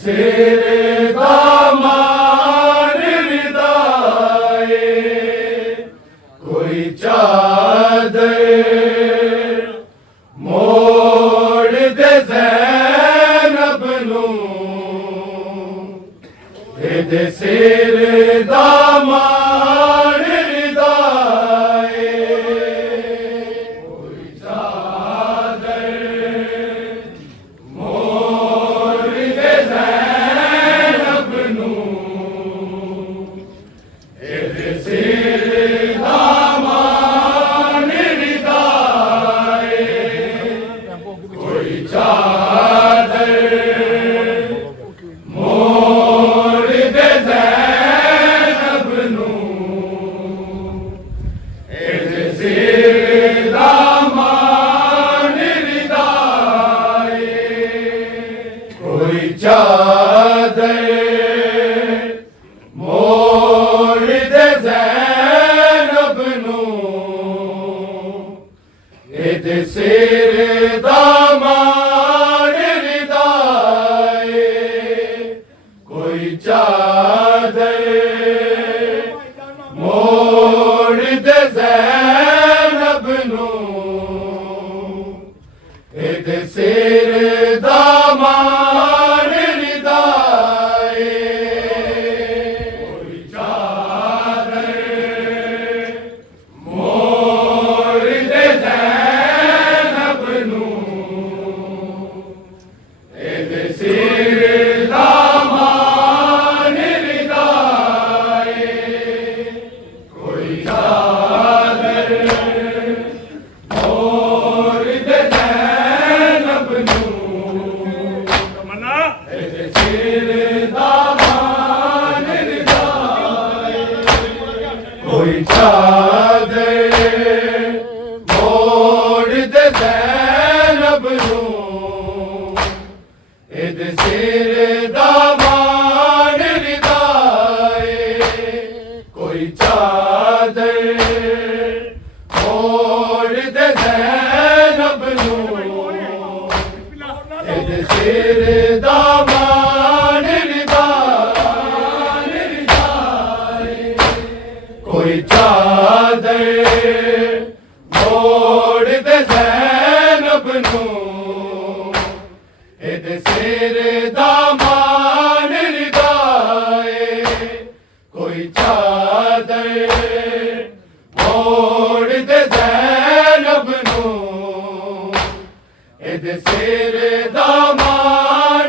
ਸਿਰ ਦਾ ਮਾਨ ਵਿਦਾਏ ਕੋਈ ਚਾਦਰ ਮੋੜ ਦੇ ਜ਼ੈਨਬ ਨੂੰ ਇਹਦੇ ਸਿਰ ਦਾ ਮਾਨ ਵਿਦਾਏ ਕੋਈ ਚਾਦਰ ਮੋੜ ਦੇ ਜ਼ੈਨਬ ਨੂੰ ਇਹਦੇ ਸਿਰ ਦਾ ਮਾਨ ਵਿਦਾਏ ਕੋਈ ਚਾਦਰ ਮੋੜ ਦੇ ਜ਼ੈਨਬ ਨੂੰ ਇਹਦੇ ਸਿਰ ਦਾ ਮਾਨ ਵਿਦਾਏ ਕੋਈ ਚਾਦਰ ਮੋੜ ਦੇ ਜ਼ੈਨਬ ਨੂੰ ਇਹਦੇ ਸਿਰ ਦਾ ਮਾਨ ਵਿਦਾਏ ਕੋਈ ਚਾਦਰ ਮੋੜ ਦੇ ਜ਼ੈਨਬ ਨੂੰ ਇਹਦੇ ਸਿਰ ਦਾ ਮਾਨ ਵਿਦਾਏ ਕੋਈ ਚਾਦਰ ਮੋੜ ਦੇ ਜ਼ੈਨਬ ਨੂੰ ਇਹਦੇ ਸਿਰ ਦਾ ਮਾਨ ਵਿਦਾਏ ਕੋਈ ਚਾਦਰ ਮੋੜ ਦੇ ਜ਼ੈਨਬ ਨੂੰ ਇਹਦੇ ਸਿਰ ਦਾ ਮਾਨ ਵਿਦਾਏ ਕੋਈ ਚਾਦਰ ਮੋੜ ਦੇ ਜ਼ੈਨਬ ਨੂੰ ਇਹਦੇ ਸਿਰ ਦਾ ਮਾਨ ਵਿਦਾਏ ਕੋਈ ਚਾਦਰ ਮੋੜ ਦੇ ਜ਼ੈਨਬ ਨੂੰ ਇਹਦੇ ਸਿਰ ਦਾ ਮਾਨ ਵਿਦਾਏ ਕੋਈ ਚਾਦਰ ਮੋੜ ਦੇ ਜ਼ੈਨਬ ਨੂੰ ਇਹਦੇ ਸਿਰ ਦਾ ਮਾਨ ਵਿਦਾਏ ਕੋਈ ਚਾਦਰ ਮੋੜ ਦੇ ਜ਼ੈਨਬ ਨੂੰ ਇਹਦੇ ਸਿਰ ਦਾ ਮਾਨ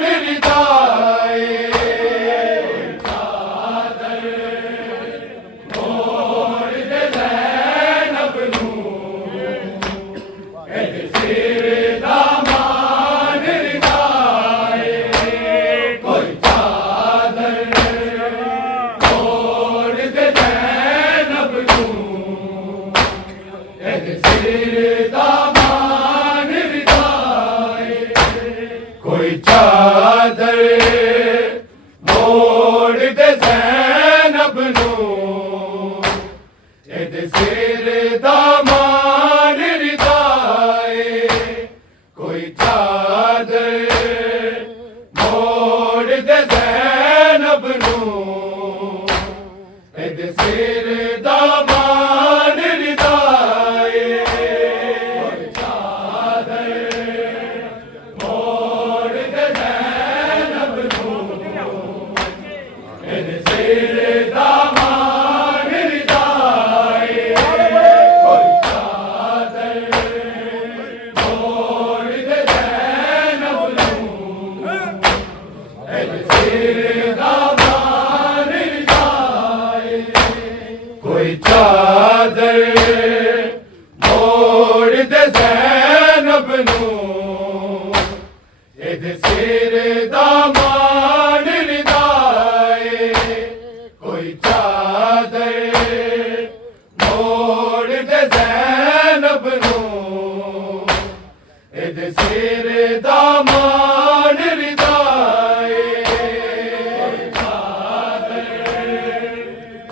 ਇਹਦੇ ਸਿਰ ਦਾ ਮਾਣ ਰਿਦਾਏ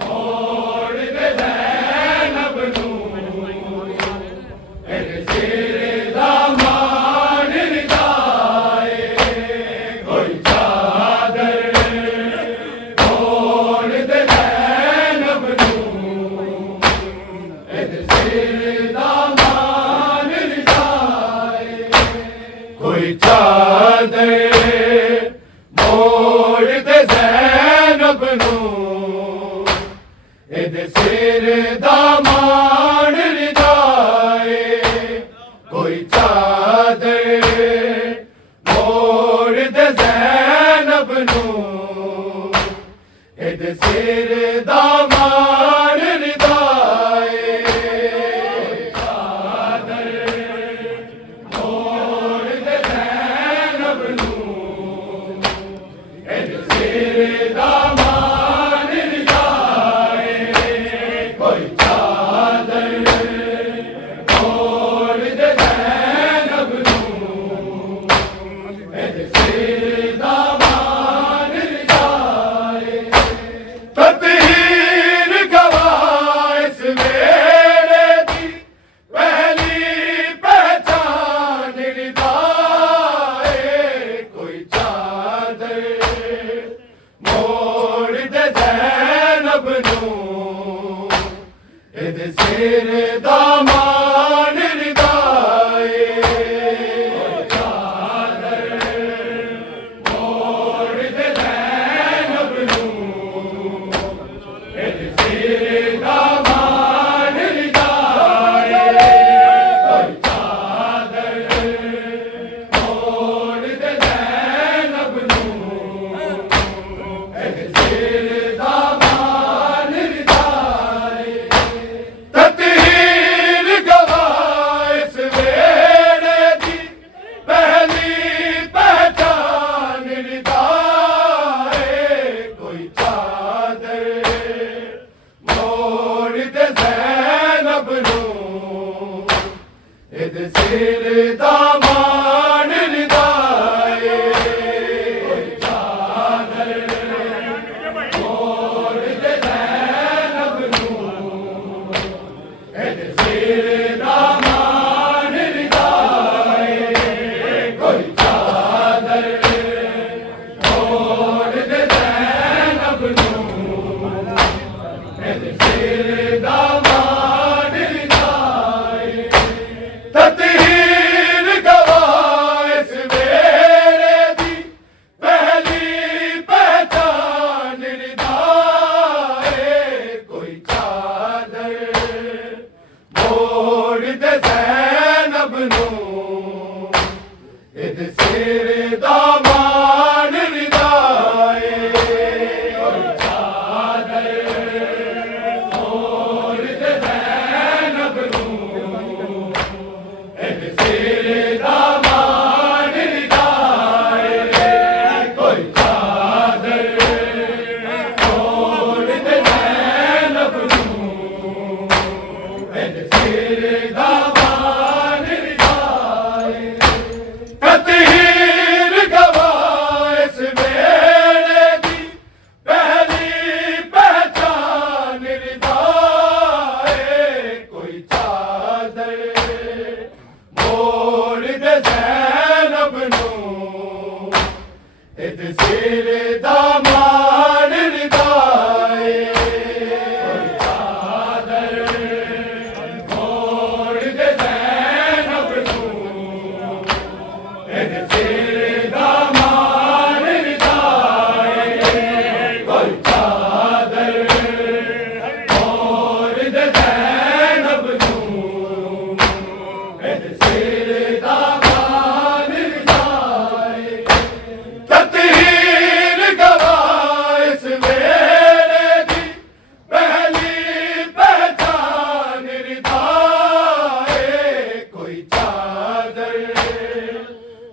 ਮੋੜ ਦੇ ਜ਼ੈਨਬ ਨੂੰ ਇਹਦੇ ਸਿਰ ਦਾ ਮਾਣ ਰਿਦਾਏ ਕੋਈ ਚਾਦਰ ਮੋੜ ਦੇ ਜ਼ੈਨਬ ਨੂੰ ਇਹਦੇ ਸਿਰ ਦਾ ਮਾਣ ਰਿਦਾਏ ਕੋਈ ਚਾਦਰ ਮੋੜ ਦੇ ਜ਼ੈਨਬ ਨੂੰ ਇਹਦੇ ਸਿਰ ਦਾ ਮਾਣ ਰਿਦਾਏ ਕੋਈ ਚਾਦਰ ਮੋੜ ਦੇ ਜ਼ੈਨਬ ਨੂੰ ਇਹਦੇ ਸਿਰ ਦਾ ਮਾਣ ਰਿਦਾਏ ਚਾਦਰ ਮੋੜ ਦੇ ਜ਼ੈਨਬ ਨੂੰ ਇਹਦੇ ਸਿਰ ਦਾ ਮਾਣ ਰਿਦਾਏ ਕੋਈ ਚਾਦਰ ਮੋੜ ਦੇ ਜ਼ੈਨਬ ਨੂੰ ਇਹਦੇ ਸਿਰ ਦਾ ਮਾਣ ਰਿਦਾਏ ਤਤਹੀਰ ਗਵਾਹ ਇਸ ਵੇਲੇ ਦੀ ਪਹਿਲੀ ਪਹਿਚਾਨ ਰਿਦਾਏ ਕੋਈ ਚਾਦਰ ਮੋੜ ਦੇ ਜ਼ੈਨਬ ਨੂੰ ਇਹਦੇ ਸਿਰ ਦਾ ਮਾਣ ਰਿਦਾਏ ਕੋਈ ਚਾਦਰ ਮੋੜ ਦੇ ਜ਼ੈਨਬ ਨੂੰ ਇਹਦੇ ਸਿਰ ਦਾ ਮਾਣ ਰਿਦਾਏ ਕੋਈ ਚਾਦਰ ਮੋੜ ਦੇ ਜ਼ੈਨਬ ਨੂੰ ਇਹਦੇ ਸਿਰ ਦਾ ਮਾਣ ਰਿਦਾਏ ਤਤਹੀਰ ਗਵਾਹ ਇਸ ਵੇਲੇ ਦੀ ਪਹਿਲੀ ਪਹਿਚਾਨ ਰਿਦਾਏ ਕੋਈ ਚਾਦਰ ਮੋੜ ਦੇ ਜ਼ੈਨਬ ਨੂੰ ਇਹਦੇ ਸਿਰ ਦਾ ਮਾਣ ਰਿਦਾਏ ਕੋਈ ਚਾਦਰ ਮੋੜ ਦੇ ਜ਼ੈਨਬ ਨੂੰ ਇਹਦੇ ਸਿਰ ਦਾ ਮਾਣ ਰਿਦਾਏ ਕੋਈ ਚਾਦਰ ਮੋੜ ਦੇ ਜ਼ੈਨਬ ਨੂੰ ਇਹਦੇ ਸਿਰ ਦਾ ਮਾਣ ਰਿਦਾਏ ਤਤਹੀਰ ਗਵਾਹ ਇਸ ਵੇਲੇ ਦੀ ਪਹਿਲੀ ਪਹਿਚਾਨ ਰਿਦਾਏ ਕੋਈ ਚਾਦਰ ਮੋੜ ਦੇ ਜ਼ੈਨਬ ਨੂੰ ਇਹਦੇ ਸਿਰ ਦਾ ਮਾਣ ਰਿਦਾਏ ਕੋਈ ਚਾਦਰ ਮੋੜ ਦੇ ਜ਼ੈਨਬ ਨੂੰ ਇਹਦੇ ਸਿਰ ਦਾ ਮਾਣ ਰਿਦਾਏ ਕੋਈ ਚਾਦਰ ਮੋੜ ਦੇ ਜ਼ੈਨਬ ਨੂੰ ਇਹਦੇ ਸਿਰ ਦਾ ਮਾਣ ਰਿਦਾਏ ਤਤਹੀਰ ਗਵਾਹ ਇਸ ਵੇਲੇ ਦੀ ਪਹਿਲੀ ਪਹਿਚਾਨ ਰਿਦਾਏ ਕੋਈ ਚਾਦਰ ਮੋੜ ਦੇ ਜ਼ੈਨਬ ਨੂੰ ਇਹਦੇ ਸਿਰ ਦਾ ਮਾਣ ਰਿਦਾਏ ਕੋਈ ਚਾਦਰ ਮੋੜ ਦੇ ਜ਼ੈਨਬ ਨੂੰ ਇਹਦੇ ਸਿਰ ਦਾ ਮਾਣ ਰਿਦਾਏ ਕੋਈ ਚਾਦਰ ਮੋੜ ਦੇ ਜ਼ੈਨਬ ਨੂੰ ਇਹਦੇ ਸਿਰ ਦਾ ਮਾਣ ਰਿਦਾਏ ਤਤਹੀਰ ਗਵਾਹ ਇਸ ਵੇਲੇ ਦੀ ਪਹਿਲੀ ਪਹਿਚਾਨ ਰਿਦਾਏ ਕੋਈ ਚਾਦਰ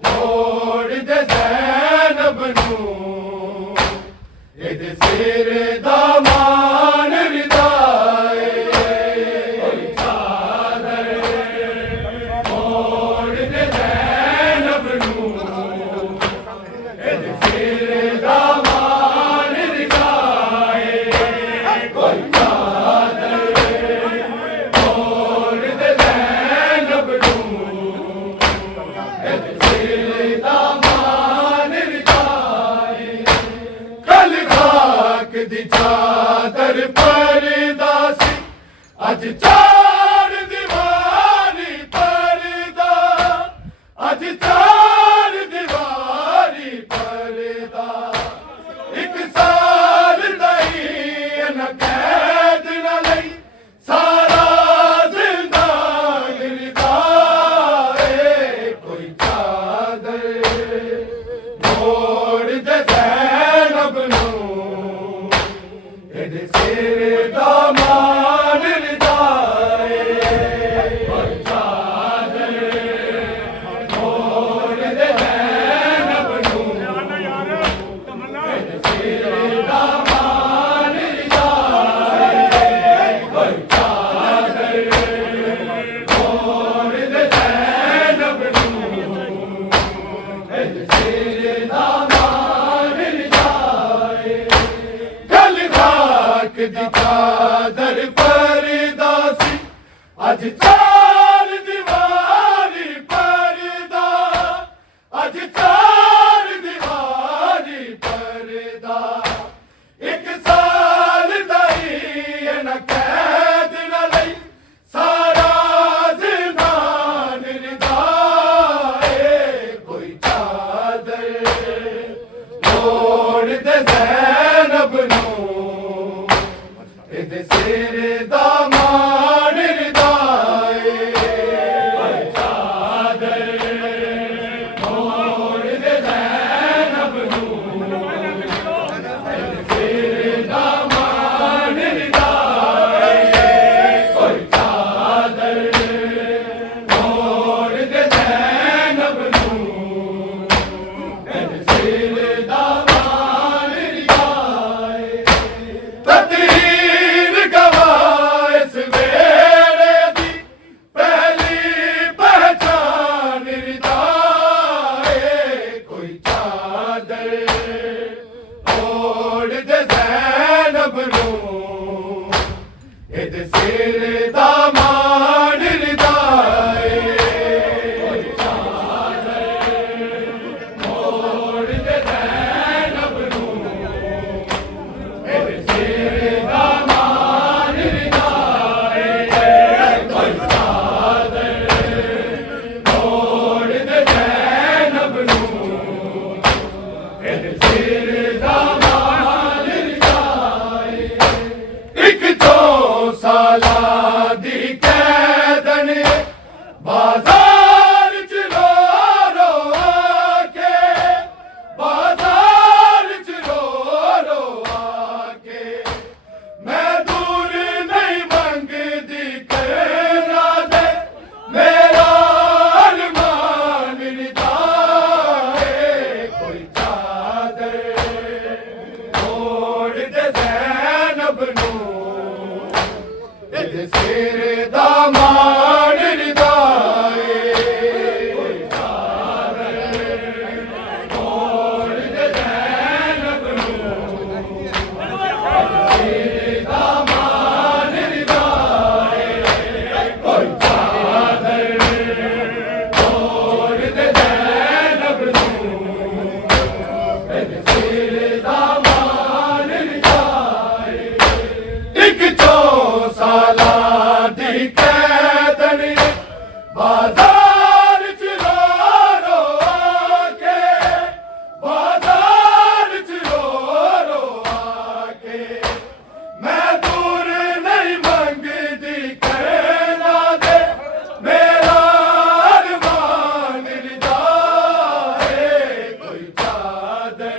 ਮੋੜ ਦੇ ਜ਼ੈਨਬ ਨੂੰ ਇਹਦੇ ਸਿਰ ਦਾ ਮਾਣ ਰਿਦਾਏ ਕੋਈ ਚਾਦਰ ਮੋੜ ਦੇ ਜ਼ੈਨਬ ਅੱਜ ਚਾਰ ਦੀਵਾਰੀ ਪਰਦਾ, ਅੱਜ ਚਾਰ ਦੀਵਾਰੀ ਪਰਦਾ, ਇੱਕ ਸਾਲ ਦਾ ਹੀ ਨਾ ਕੈਦ ਨਾ ਲਈ ਸਾਰਾ ਜ਼ਿੰਦਗੀ ਦਾ ਏ ਕੋਈ ਚਾਦਰ ਮੋੜ ਦੇ ਜ਼ੈਨਬ ਨੂੰ ਇਹਦੇ ਸਿਰ ਦਾ ਮਾਣ ਰਿਦਾਏ ਕੋਈ ਚਾਦਰ ਮੋੜ ਦੇ ਜ਼ੈਨਬ ਨੂੰ ਇਹਦੇ ਸਿਰ ਦਾ ਮਾਣ ਰਿਦਾਏ ਕੋਈ ਚਾਦਰ ਮੋੜ ਦੇ ਜ਼ੈਨਬ ਨੂੰ ਇਹਦੇ ਸਿਰ ਦਾ ਮਾਣ ਰਿਦਾਏ ਗੱਲ ਰਾਖ ਦੀ ਚਾਦਰ ਪਰਦਾ ਸੀ ਅੱਜ ਚਾਰ ਦੀਵਾਰੀ ਪਰਦਾ, ਅੱਜ ਚਾਰ ਦੀਵਾਰੀ ਪਰਦਾ, ਇੱਕ ਸਾਲ ਦਾ ਹੀ ਨਾ ਕੈਦ ਨਾ ਲਈ ਸਾਰਾ ਜ਼ਿੰਦਾਨ ਰਿਦਾਏ ਕੋਈ ਚਾਦਰ ਲੋੜ ਦੇ ਜ਼ੈਨਬ ਨੂੰ ਇਹਦੇ ਸਿਰ ਦਾ ਮਾਣ ਰਿਦਾਏ ਕੋਈ ਚਾਦਰ ਲੋੜ ਦੇ ਜ਼ੈਨਬ ਨੂੰ ਇਹਦੇ ਸਿਰ ਦਾ ਮਾਣ ਰਿਦਾਏ ਕੋਈ ਚਾਦਰ ਲੋੜ ਦੇ ਜ਼ੈਨਬ ਨੂੰ ਇਹਦੇ ਸਿਰ ਦਾ ਮਾਣ ਰਿਦਾਏ ਤਕਦੀਰ ਗਵਾਹ ਇਸ ਵੇਲੇ ਦੀ ਪਹਿਲੀ ਪਹਿਚਾਨ ਰਿਦਾਏ ਕੋਈ ਚਾਦਰ ਓੜ ਦੇ ਜ਼ੈਨਬ ਨੂੰ ਇਹਦੇ ਸਿਰ ਦਾ ਮਾਣ ਰਿਦਾਏ ਕੋਈ ਚਾਦਰ ਓੜ ਦੇ ਜ਼ੈਨਬ ਨੂੰ ਇਹਦੇ ਸਿਰ ਦਾ ਮਾਣ ਰਿਦਾਏ ਕੋਈ ਚਾਦਰ ਓੜ ਦੇ ਜ਼ੈਨਬ ਨੂੰ ਇਹਦੇ ਸਿਰ ਦਾ ਮਾਣ ਰਿਦਾਏ ਇੱਕ ਦੋ ਸਾਲਾਂ ਦੀ ਕੈਦਨ ਬਾਜ਼ਾਰ ਚ ਰੋ ਰੋ ਆ ਕੇ, ਬਾਜ਼ਾਰ ਚ ਰੋ ਰੋ ਆ ਕੇ ਮੈਂ ਦੂਰ ਨਹੀਂ ਮੰਗਦੀ ਕਰਨਾ ਦੇ ਮੇਰਾ ਅਰਮਾਨ ਰਿਦਾਏ ਕੋਈ ਚਾਦਰ ਓੜ ਦੇ ਜ਼ੈਨਬ ਨੂੰ ਇਹਦੇ ਸਿਰ ਦਾ ਮਾਣ ਰਿਦਾਏ ਕੋਈ ਚਾਦਰ ਓੜ ਦੇ ਜ਼ੈਨਬ ਨੂੰ ਸਿਰ ਦਾ ਮਾਣ ਰਿਦਾਏ ਕੋਈ ਚਾਦਰ ਓੜ ਦੇ ਜ਼ੈਨਬ ਨੂੰ ਇਹਦੇ ਸਿਰ ਦਾ ਮਾਣ ਰਿਦਾਏ ਇੱਕ ਦੋ ਸਾਲਾਂ ਦੀ ਕੈਦਨ ਬਾਜ਼ਾਰ ਚ ਰੋ ਰੋ ਆ ਕੇ, ਬਾਜ਼ਾਰ ਚ ਰੋ ਰੋ ਆ ਕੇ ਮੈਂ ਦੂਰ ਨਹੀਂ ਮੰਗਦੀ ਕਰਨਾ ਦੇ ਮੇਰਾ ਅਰਮਾਨ ਰਿਦਾਏ ਕੋਈ ਚਾਦਰ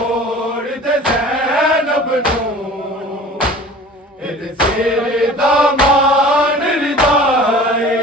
ਓੜ ਦੇ ਜ਼ੈਨਬ ਨੂੰ ਇਹਦੇ ਸਿਰ ਦਾ ਮਾਣ ਰਿਦਾਏ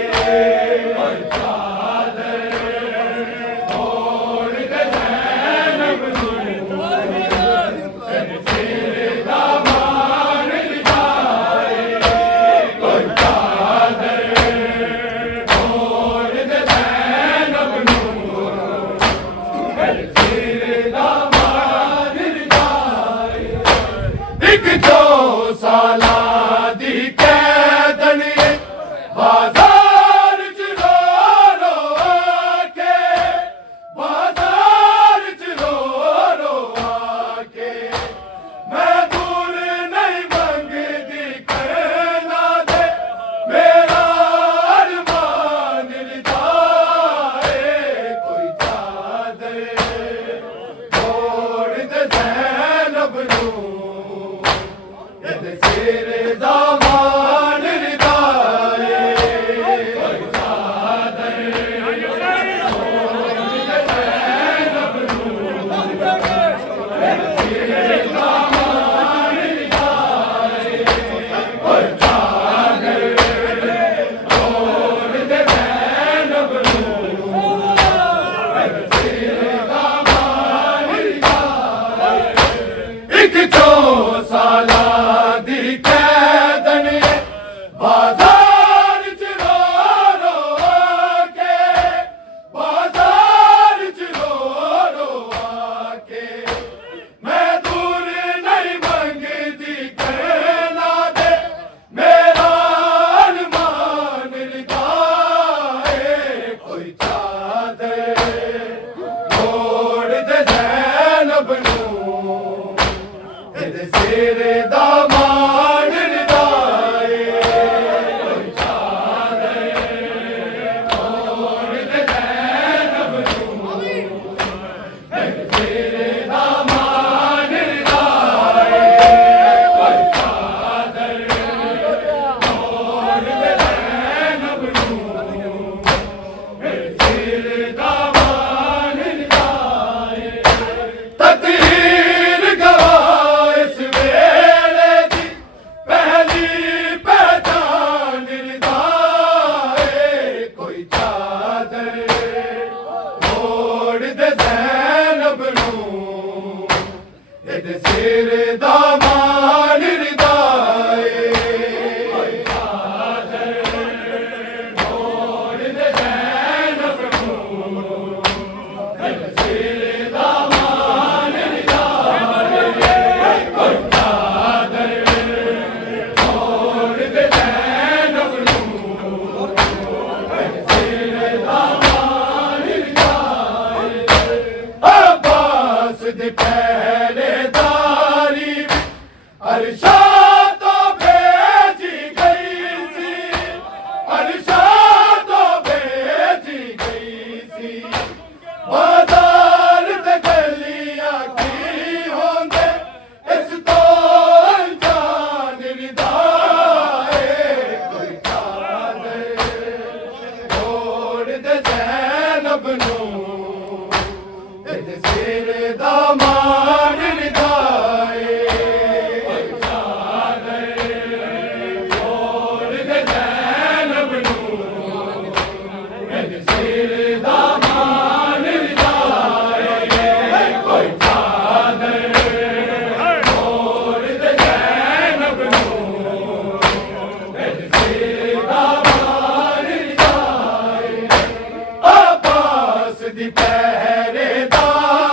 दी पहरेदारी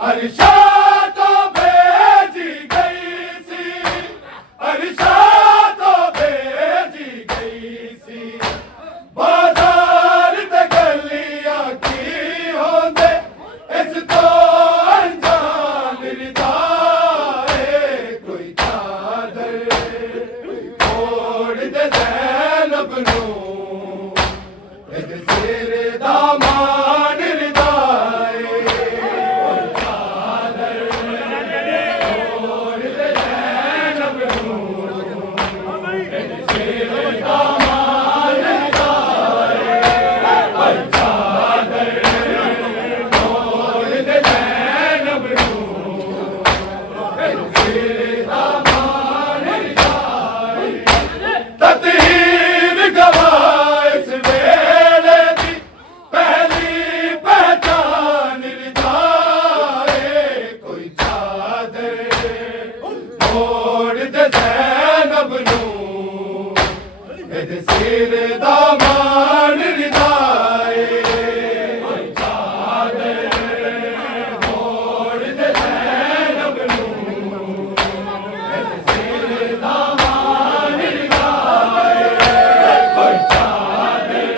अरशा तो भेजी गई सी, अरशा तो भेजी गई सी। बाजार ते गलियां की होंदे इस तो अनजान रिदाए। कोई चादर ओढ़ दे ज़ैनब नू, इद सिर दा मान रिदाए। कोई चादर ओढ़ दे ज़ैनब नू, इद सिर दा मान रिदाए। कोई चादर ओढ़ दे ज़ैनब नू, इद सिर दा मान रिदाए। तत्हीर गवाह इस वेले दी पहली पहचान रिदाए। कोई चादर ओढ़ दे ज़ैनब नू, इद सिर दा मान रिदाए। कोई चादर ओढ़ दे ज़ैनब नू, इद सिर दा मान रिदाए। कोई चादर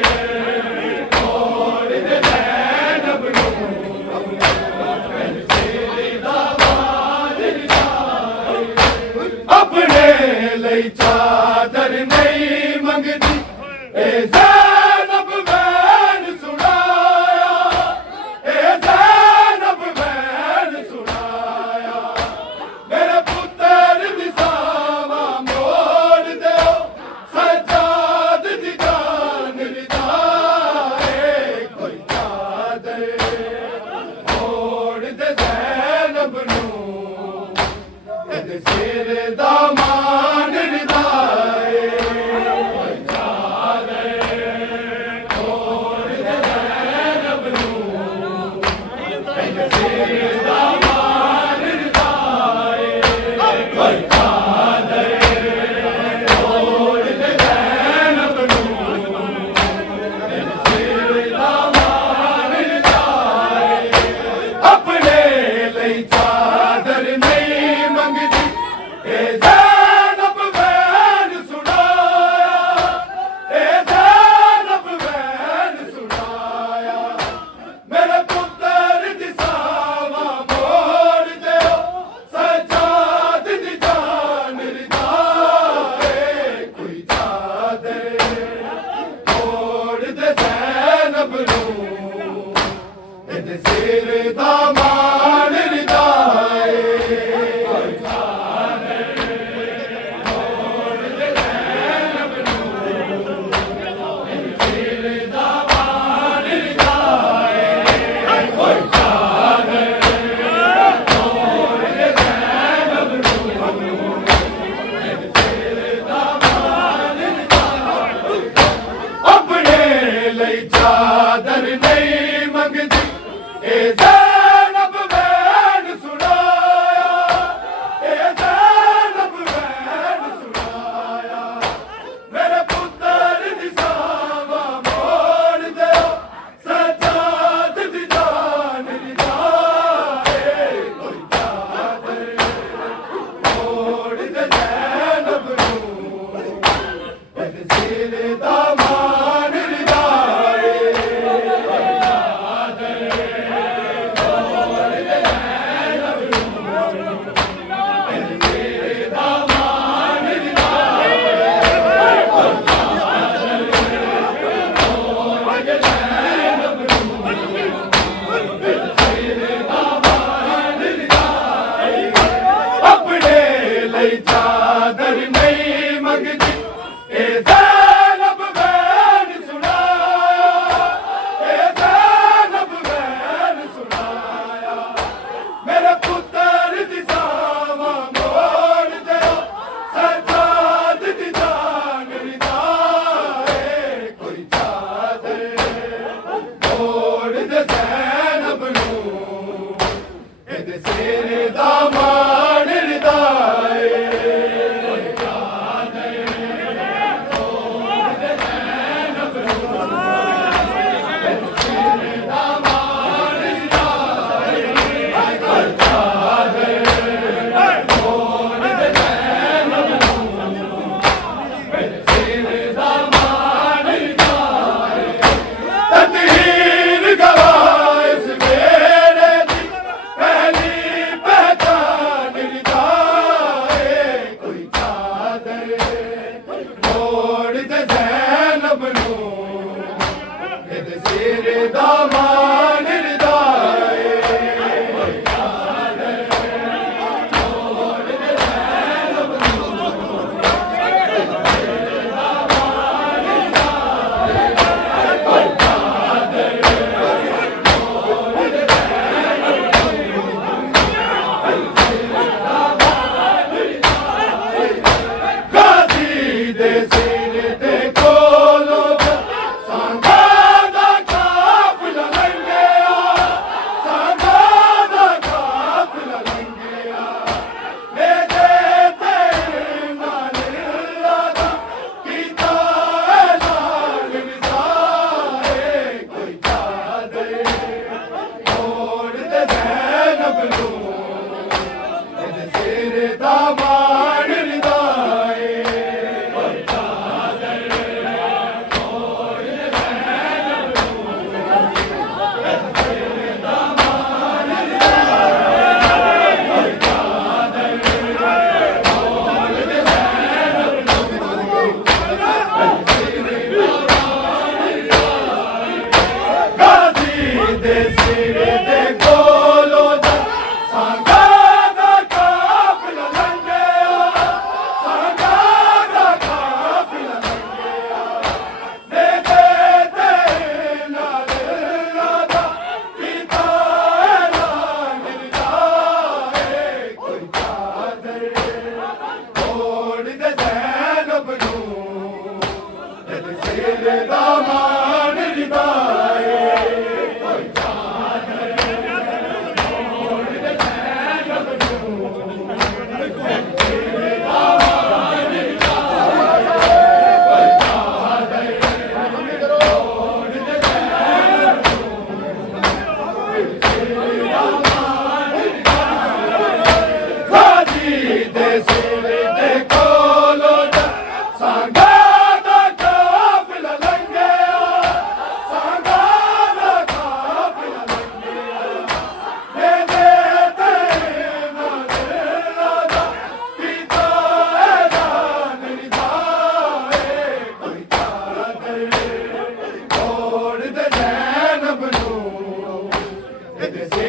ओढ़ दे ज़ैनब नू, इद सिर दा मान रिदाए। अपने ਲਈ ਚਾਦਰ ਨਹੀਂ ਮੰਗਦੀ ਏ ज़ैनब मैन सुनाया, ए ज़ैनब मैन सुनाया। मेरे पुत्र दी सावा मोड़ देओ, सज्जाद दी जान रिदाए। कोई चादर ओढ़ दे ज़ैनब नू, इद सिर दा मान रिदाए। कोई चादर ओढ़ दे ज़ैनब नू, इद सिर दा मान रिदाए। कोई चादर ओढ़ दे ज़ैनब नू, इद सिर दा मान रिदाए। अपने ਲਈ ਚਾਦਰ ਨਹੀਂ ਮੰਗਦੀ ਏ ज़ैनब मैन सुनाया, ए ज़ैनब मैन सुनाया। मेरे पुत्र दी सावा मोड़ देओ, सज्जाद दी जान रिदाए। कोई चादर ओढ़ दे ज़ैनब नू, इद सिर दा मान रिदाए। कोई चादर ओढ़ दे ज़ैनब नू, इद सिर दा मान रिदाए। कोई चादर ओढ़ दे ज़ैनब नू, इद सिर दा मान रिदाए। अपने ਲਈ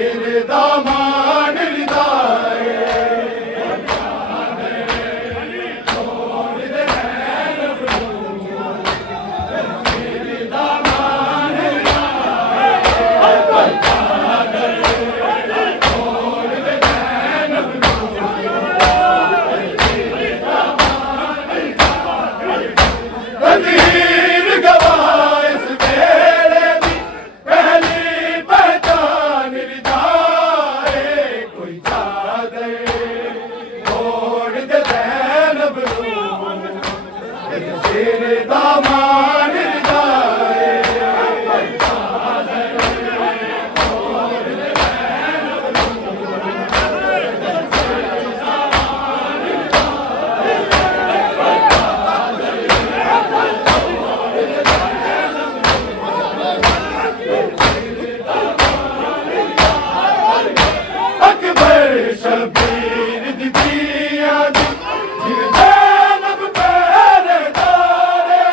सिर दा मान रिदाए तकदीर गवाह इस बेड़े दी पहली पहचान रिदाए कोई चादर ओढ़ दे ज़ैनब नूं सिर दा मान रिदाए अकबर शबीर दी दिया दी जिवें ज़ैनब पहरेदारे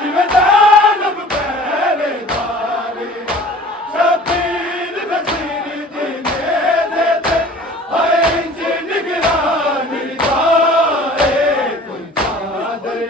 जिवें ज़ैनब पहरेदारे शबीर नसीर दी नेज़े ते हाय इंज निगरान रिदाए कोई चादर